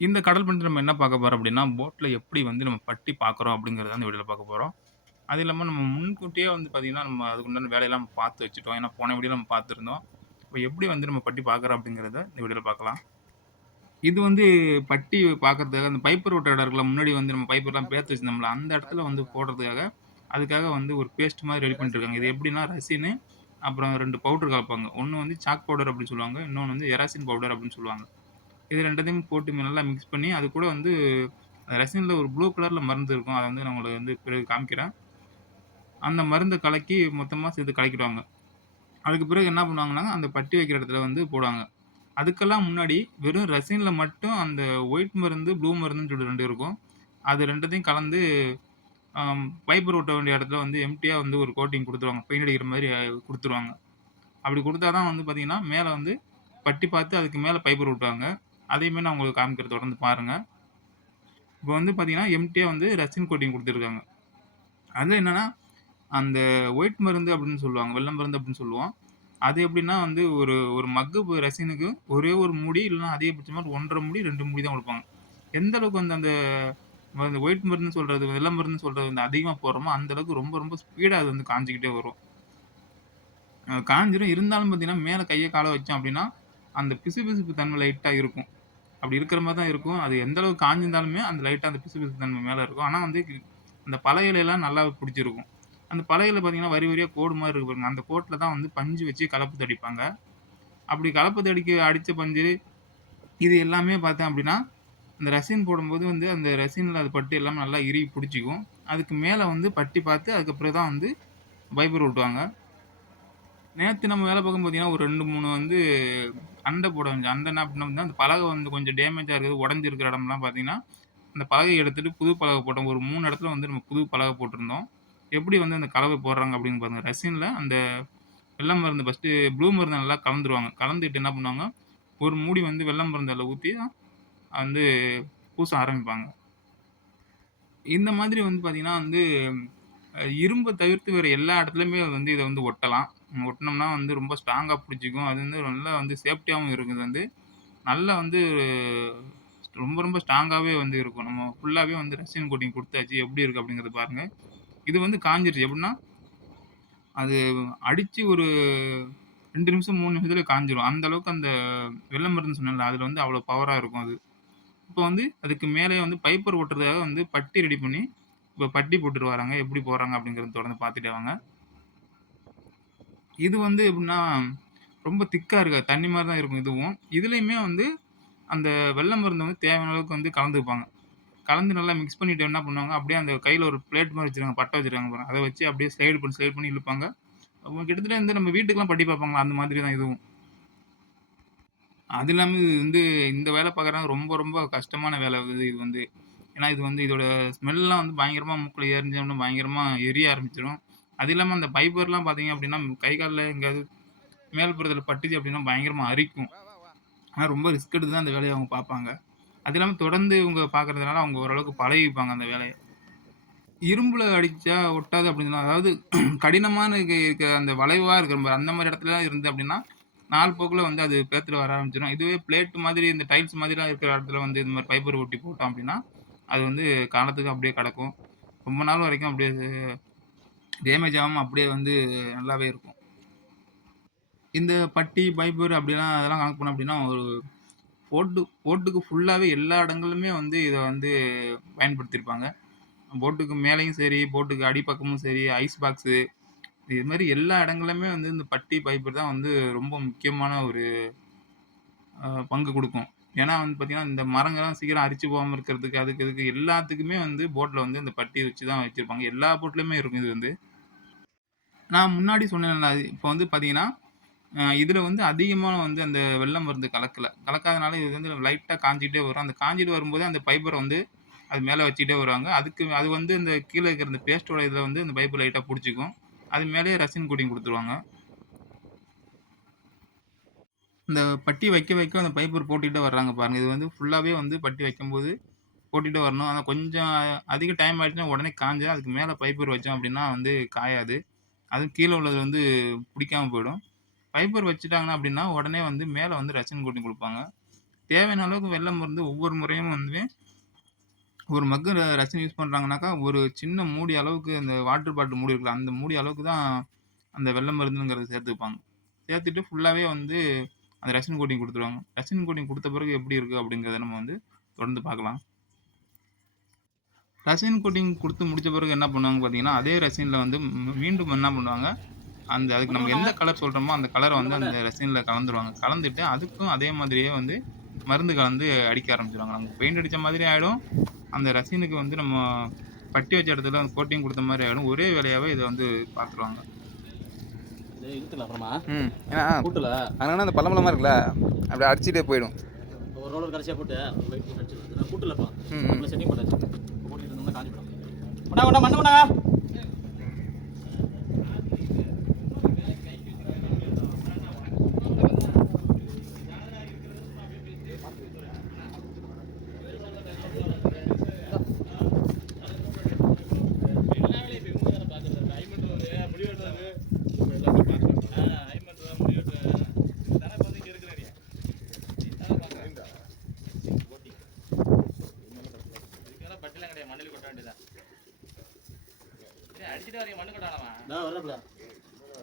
இந்த கடல் பணியில நம்ம என்ன பார்க்க போறோம் அப்படின்னா, போட்டில் எப்படி வந்து நம்ம பட்டி பார்க்குறோம் அப்படிங்கிறத அந்த வீடியோவில் பார்க்க போகிறோம் அது இல்லாமல் நம்ம முன்கூட்டியே வந்து பார்த்தீங்கன்னா, நம்ம அதுக்கு உண்டான வேலையெல்லாம் பார்த்து வச்சுட்டோம். ஏன்னா போன வீடியோ நம்ம பார்த்துருந்தோம். இப்போ எப்படி வந்து நம்ம பட்டி பார்க்குறோம் அப்படிங்கிறத இந்த வீடியோவில் பார்க்கலாம். இது வந்து பட்டி பார்க்கறதுக்காக அந்த பைப்பர் ஓட்டுற இடம் இருக்குல்ல, முன்னாடி வந்து நம்ம பைப்பர்லாம் பேர்த்து வச்சிருந்தோம்ல, அந்த இடத்துல வந்து போடுறதுக்காக, அதுக்காக வந்து ஒரு பேஸ்ட் மாதிரி ரெடி பண்ணிட்டு இருக்காங்க. இது எப்படின்னா ரசினு, அப்புறம் ரெண்டு பவுடர் கலப்பாங்க. ஒன்று வந்து சாக் பவுடர் அப்படின்னு சொல்லுவாங்க. இன்னொன்று வந்து எராசின் பவுடர் அப்படின்னு சொல்லுவாங்க. இது ரெண்டத்தையும் போட்டு நல்லா மிக்ஸ் பண்ணி, அது கூட வந்து ரெசின்ல ஒரு ப்ளூ கலரில் மருந்து இருக்கும். அதை வந்து நான் உங்களுக்கு வந்து பிறகு காமிக்கிறேன். அந்த மருந்தை கலக்கி மொத்தமாக சேர்த்து கலக்கிடுவாங்க. அதுக்கு பிறகு என்ன பண்ணுவாங்கன்னா, அந்த பட்டி வைக்கிற இடத்துல வந்து போடுவாங்க. அதுக்கெல்லாம் முன்னாடி வெறும் ரசீனில் மட்டும் அந்த ஒயிட் மருந்து, ப்ளூ மருந்துன்னு சொல்லிட்டு ரெண்டு இருக்கும். அது ரெண்டத்தையும் கலந்து பைப்பர் ஓட்ட வேண்டிய இடத்துல வந்து எம்டியாக வந்து ஒரு கோட்டிங் கொடுத்துருவாங்க பெயிண்ட் அடிக்கிற மாதிரி கொடுத்துருவாங்க அப்படி கொடுத்தா தான் வந்து பார்த்திங்கன்னா மேலே வந்து பட்டி பார்த்து அதுக்கு மேலே பைப்பர் ஓட்டுவாங்க அதையுமே நான் உங்களுக்கு காமிக்கிறேன் தொடர்ந்து பாருங்கள் இப்போ வந்து பார்த்தீங்கன்னா, எம்டியாக வந்து ரஷ்யன் கோட்டிங் கொடுத்துருக்காங்க அது என்னென்னா அந்த ஒயிட் மருந்து அப்படின்னு சொல்லுவாங்க. வெள்ள மருந்து அப்படின்னு சொல்லுவோம். அது எப்படின்னா வந்து ஒரு ஒரு மக்கு ரசினுக்கு ஒரே ஒரு முடி இல்லைன்னா அதிகபட்சமாக ஒன்றரை முடி ரெண்டு முடி தான் கொடுப்பாங்க எந்த அளவுக்கு வந்து அந்த அந்த ஒயிட் மருந்துன்னு சொல்கிறது வெள்ள மருந்து சொல்கிறது வந்து அதிகமாக போடுறோமோ, அந்த அளவுக்கு ரொம்ப ரொம்ப ஸ்பீடாக அது வந்து காஞ்சிக்கிட்டே வரும். காஞ்சிடும் இருந்தாலும் பார்த்தீங்கன்னா, மேலே கையை காலை வச்சோம் அப்படின்னா, அந்த பிசுபிசுப்பு தன்மை லைட்டாக இருக்கும். அப்படி இருக்கிற மாதிரி தான் இருக்கும். அது எந்த அளவுக்கு காஞ்சிருந்தாலுமே அந்த லைட்டாக அந்த பிசுபிசுப்பு தன்மை மேலே இருக்கும். ஆனால் வந்து அந்த பலகையிலலாம் நல்லா பிடிச்சிருக்கும். அந்த பலகையில பார்த்தீங்கன்னா, வரி வரியாக கோடு மாதிரி இருக்கு பாருங்க. அந்த கோட்டில் தான் வந்து பஞ்சு வச்சு கலப்பு தடிப்பாங்க. அப்படி கலப்பு தடிக்க அடித்த பஞ்சு, இது எல்லாமே பார்த்தேன் அப்படின்னா, அந்த ரசின் போடும்போது வந்து அந்த ரசினில் அது பட்டு எல்லாமே நல்லா இறுகி பிடிச்சிக்கும் அதுக்கு மேலே வந்து பட்டி பார்த்து, அதுக்கப்புறம் தான் வந்து பைப்பர் ஓட்டுவாங்க நேற்று நம்ம வேலை பார்க்கும் பார்த்தீங்கன்னா, ஒரு 2, 3 வந்து அண்டை போட வந்துச்சு அண்ட என்ன அப்படின்னா, அந்த பலகை வந்து கொஞ்சம் டேமேஜாக இருக்குது, உடஞ்சிருக்கிற இடம்லாம் பார்த்தீங்கன்னா, அந்த பலகையை எடுத்துகிட்டு புது பலகை போட்டோம். ஒரு மூணு இடத்துல வந்து நம்ம புது பலகை போட்டிருந்தோம். எப்படி வந்து அந்த கலவை போடுறாங்க அப்படின்னு பாருங்கள் ரசினில் அந்த வெள்ள மருந்து ஃபஸ்ட்டு ப்ளூ மருந்து நல்லா கலந்துருவாங்க. கலந்துட்டு என்ன பண்ணுவாங்க, ஒரு மூடி வந்து வெள்ளம் மருந்து ஊற்றி ஊத்தி வந்து பூச ஆரம்பிப்பாங்க. இந்த மாதிரி வந்து பார்த்திங்கன்னா வந்து, இரும்பை தவிர்த்து வேற எல்லா இடத்துலையுமே வந்து இதை வந்து ஒட்டலாம். ஒட்டினோம்னா வந்து ரொம்ப ஸ்ட்ராங்காக பிடிச்சிக்கும் அது வந்து நல்லா வந்து சேஃப்டியாகவும் இருக்குது வந்து. நல்லா வந்து ரொம்ப ரொம்ப ஸ்ட்ராங்காகவே வந்து இருக்கும். நம்ம ஃபுல்லாகவே வந்து ரஷ்யன் கோட்டிங் கொடுத்தாச்சு எப்படி இருக்கு அப்படிங்கிறத பாருங்க. இது வந்து காஞ்சிருச்சு எப்படின்னா, அது அடித்து ஒரு ரெண்டு நிமிஷம், மூணு நிமிஷத்தில் காஞ்சிரும் அந்த அளவுக்கு அந்த வெள்ளை மருந்து சொன்னேன்ல, அதில் வந்து அவ்வளோ பவராக இருக்கும் அது. இப்போ வந்து அதுக்கு மேலே வந்து பைப்பர் ஒட்டுறதுக்காக வந்து பட்டி ரெடி பண்ணி, இப்போ பட்டி போட்டுட்டு வராங்க. எப்படி போடுறாங்க அப்படிங்கிறது தொடர்ந்து பார்த்துட்டு வாங்க. இது வந்து எப்படின்னா, ரொம்ப திக்காக இருக்காது. தண்ணி மாதிரி தான் இருக்கும் இதுவும். இதுலேயுமே வந்து அந்த வெள்ள மருந்தை வந்து தேவையான அளவுக்கு வந்து கலந்துப்பாங்க. கலந்து நல்லா மிக்ஸ் பண்ணிவிட்டு என்ன பண்ணுவாங்க, அப்படியே அந்த கையில் ஒரு பிளேட் மாதிரி வச்சிருக்காங்க. பட்டை வச்சிருக்காங்க பாருங்க. அதை வச்சு அப்படியே ஸ்லைடு பண்ணி ஸ்லைடு பண்ணி இழுப்பாங்க. கிட்டத்தட்ட வந்து நம்ம வீட்டுக்கெலாம் பட்டி பார்ப்பாங்களா அந்த மாதிரி தான் இதுவும். அது இல்லாமல் இது வந்து இந்த வேலை பார்க்குறாங்க ரொம்ப ரொம்ப கஷ்டமான வேலை இது இது வந்து. ஏன்னா இது வந்து இதோட ஸ்மெல்லாம் வந்து பயங்கரமாக மூக்கில் எரிஞ்சோம்னா பயங்கரமாக எரிய ஆரம்பிச்சிடும் அது இல்லாமல் அந்த ஃபைபர்லாம் பார்த்தீங்க அப்படின்னா, கை காலில் எங்கேயாவது மேல்புறத்தில் பட்டுச்சு அப்படின்னா பயங்கரமாக அரிக்கும். ஆனால் ரொம்ப ரிஸ்க் எடுத்து தான் அந்த வேலையை அவங்க பார்ப்பாங்க. அது இல்லாமல் தொடர்ந்து இவங்க பார்க்குறதுனால அவங்க ஓரளவுக்கு பழகிப்பாங்க அந்த வேலையை இரும்பில் அடித்தா ஒட்டாது அப்படின்னு அதாவது கடினமான இருக்க அந்த வளைவாக இருக்கிற மாதிரி அந்த மாதிரி இடத்துலலாம் இருந்து அப்படின்னா, நாள் போக்கில் வந்து அது பேத்துல வர ஆரம்பிச்சிடும் இதுவே பிளேட் மாதிரி இந்த டைல்ஸ் மாதிரிலாம் இருக்கிற இடத்துல வந்து இந்த மாதிரி ஃபைபர் ஒட்டி போட்டோம் அப்படின்னா, அது வந்து காலத்துக்கு அப்படியே கிடக்கும். ரொம்ப நாள் வரைக்கும் அப்படியே டேமேஜ் ஆகாமல் அப்படியே வந்து நல்லாவே இருக்கும். இந்த பட்டி, பைப்பர் அப்படிலாம் அதெல்லாம் கணக்கு பண்ணோம் அப்படின்னா, ஒரு போட்டு போட்டுக்கு ஃபுல்லாகவே எல்லா இடங்களுமே வந்து இதை வந்து பயன்படுத்தியிருப்பாங்க. போட்டுக்கு மேலேயும் சரி, போட்டுக்கு அடிப்பக்கமும் சரி, ஐஸ் பாக்ஸு இது மாதிரி எல்லா இடங்களுமே வந்து இந்த பட்டி, பைப்பர் தான் வந்து ரொம்ப முக்கியமான ஒரு பங்கு கொடுக்கும் ஏன்னா வந்து பார்த்தீங்கன்னா, இந்த மரங்கள்லாம் சீக்கிரம் அரிச்சு போகாமல் இருக்கிறதுக்கு, அதுக்கு இதுக்கு எல்லாத்துக்குமே வந்து போட்டில் வந்து இந்த பட்டி வச்சு தான் வச்சுருப்பாங்க எல்லா போட்லேயுமே இருக்கும் இது வந்து. நான் முன்னாடி சொன்னேன்ல, இப்போ வந்து பார்த்தீங்கன்னா, இதில் வந்து அதிகமாக வந்து அந்த வெள்ளம் மருந்து கலக்கில் கலக்காதனால இது வந்து லைட்டாக காஞ்சிக்கிட்டே வரும். அந்த காஞ்சிட்டு வரும்போது அந்த பைப்பரை வந்து அது மேலே வச்சுக்கிட்டே வருவாங்க. அதுக்கு அது வந்து இந்த கீழே இருக்கிற இந்த பேஸ்ட்டோட இதில் வந்து இந்த பைப்பர் லைட்டாக பிடிச்சிக்கும் அது மேலேயே ரசின் கோட்டிங் கொடுத்துருவாங்க இந்த பட்டி வைக்க வைக்க அந்த பைப்பர் போட்டுக்கிட்டே வர்றாங்க பாருங்க. இது வந்து ஃபுல்லாகவே வந்து பட்டி வைக்கும்போது போட்டுட்டே வரணும். ஆனால் கொஞ்சம் அதிக டைம் ஆயிடுச்சுன்னா உடனே காய்ஞ்சிரும். அதுக்கு மேலே பைப்பர் வச்சோம் அப்படின்னா வந்து காயாது. அதுவும் கீழே உள்ளது வந்து பிடிக்காமல் போயிடும். பைப்பர் வச்சுட்டாங்கன்னா அப்படின்னா, உடனே வந்து மேலே வந்து ரசன் கூட்டி கொடுப்பாங்க தேவையான அளவுக்கு வெள்ளம் மருந்து ஒவ்வொரு முறையும் வந்து ஒரு மக்கு ரசன் யூஸ் பண்ணுறாங்கனாக்கா ஒரு சின்ன மூடி அளவுக்கு அந்த வாட்டர் பாட்டில் மூடி இருக்குல்ல, அந்த மூடி அளவுக்கு தான் அந்த வெள்ளை மருந்துங்கிறத சேர்த்துப்பாங்க. சேர்த்துட்டு ஃபுல்லாகவே வந்து அந்த ரெசின் கோட்டிங் குடுத்துருவாங்க. ரெசின் கோட்டிங் குடுத்த பிறகு எப்படி இருக்கு அப்படிங்கிறத நம்ம வந்து தொடர்ந்து பார்க்கலாம். ரெசின் கோட்டிங் குடுத்து முடிச்ச பிறகு என்ன பண்ணுவாங்க பார்த்தீங்கன்னா, அதே ரெசின்ல வந்து மீண்டும் என்ன பண்ணுவாங்க, அந்த அதுக்கு நம்ம எந்த கலர் சொல்றோமோ, அந்த கலர வந்து அந்த ரெசின்ல கலந்துருவாங்க. கலந்துட்டு அதுக்கும் அதே மாதிரியே வந்து மருந்து கலந்து அடிக்க ஆரம்பிச்சுருவாங்க. நமக்கு பெயிண்ட் அடிச்ச மாதிரியும் ஆயிடும். அந்த ரெசினுக்கு வந்து நம்ம பட்டி வச்ச இடத்துல அந்த கோட்டிங் குடுத்த மாரி ஆயிடும். ஒரே வேலையாவே இத வந்து பார்த்துருவாங்க. இழுத்துல அப்புறமா. ம் ஏன்னா கூட்டுல அதனால அந்த பள்ளம் பள்ளமாக இருக்குல்ல அப்படியே அடிச்சுட்டே போயிடும். ஒரு ரோலர் கடைசியாக போட்டு வெயிட் போட்டு அடிச்சிருக்கு நான் கூட்டுலப்பா ம், செட்டிங் போட்டு வச்சு போட்டுட்டு இருந்தோம்னா காஞ்சி போயிடும் கொண்டா கொண்டா மண்ணு கொண்டா டா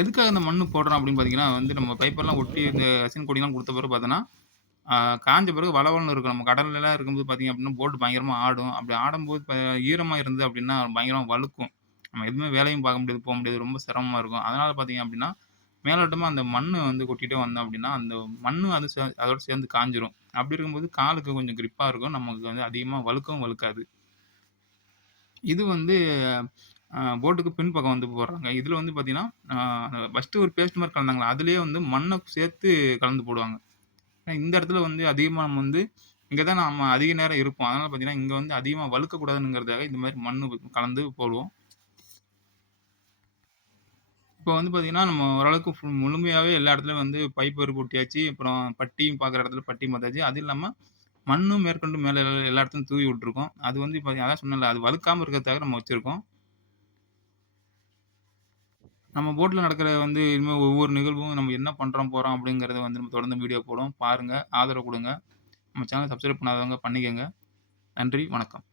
எதுக்காக இந்த மண்ணு போடுறோம் அப்படின்னு பார்த்தீங்கன்னா, வந்து நம்ம பைப்பெல்லாம் ஒட்டி இந்த அசின் கொடிலாம் கொடுத்த பிறகு பார்த்தோன்னா, காஞ்ச பிறகு வளவளன்னு இருக்கும். நம்ம கடல்லலாம் இருக்கும்போது பார்த்தீங்க அப்படின்னா, போல்ட் பயங்கரமாக ஆடும். அப்படி ஆடும்போது ஈரமாக ஈரமா இருந்தது அப்படின்னா, பயங்கரமாக வழுக்கும். நம்ம எதுவுமே வேலையும் பார்க்க முடியாது, போக முடியாது. ரொம்ப சிரமமா இருக்கும். அதனால் பார்த்தீங்க அப்படின்னா, மேலோட்டமாக அந்த மண் வந்து கொட்டிட்டே வந்தோம் அப்படின்னா, அந்த மண்ணும் அது சே அதோட சேர்ந்து காஞ்சிரும். அப்படி இருக்கும்போது காலுக்கு கொஞ்சம் கிரிப்பாக இருக்கும். நமக்கு வந்து அதிகமாக வழுக்கவும் வழுக்காது. இது வந்து போட்டுக்கு பின்பக்கம் வந்து போடுறாங்க. இதில் வந்து பார்த்தீங்கன்னா, ஃபஸ்ட்டு ஒரு பேஸ்ட் மாதிரி கலந்தாங்கல்ல, அதுலேயே வந்து மண்ணை சேர்த்து கலந்து போடுவாங்க. ஏன்னா இந்த இடத்துல வந்து அதிகமாக நம்ம வந்து இங்கே தான் நம்ம அதிக நேரம் இருப்போம். அதனால் பார்த்தீங்கன்னா, இங்கே வந்து அதிகமாக வழுக்கக்கூடாதுங்கிறதுக்காக இந்த மாதிரி மண்ணு கலந்து போடுவோம். இப்போ வந்து பார்த்தீங்கன்னா, நம்ம ஓரளவுக்கு ஃபுல் முழுமையாகவே எல்லா இடத்துலையும் வந்து பைப் வேர் ஒட்டியாச்சு. அப்புறம் பட்டியும் பார்க்குற இடத்துல பட்டியும் பார்த்தாச்சு. அது இல்லாமல் மண்ணும் மேற்கொண்டு மேலே எல்லா எல்லா தூவி விட்டுருக்கோம். அது வந்து இப்போ அதான் சொன்னல அது வழுக்காம இருக்கிறதுக்காக நம்ம வச்சுருக்கோம் நம்ம போட்டில் நடக்கிற வந்து இனிமேல் ஒவ்வொரு நிகழ்வும் நம்ம என்ன பண்ணுறோம் போகிறோம் அப்படிங்கிறத வந்து நம்ம தொடர்ந்து வீடியோ போடுவோம். பாருங்கள் ஆதரவு கொடுங்க நம்ம சேனல் சப்ஸ்கிரைப் பண்ணாதவங்க பண்ணிக்கோங்க நன்றி, வணக்கம்.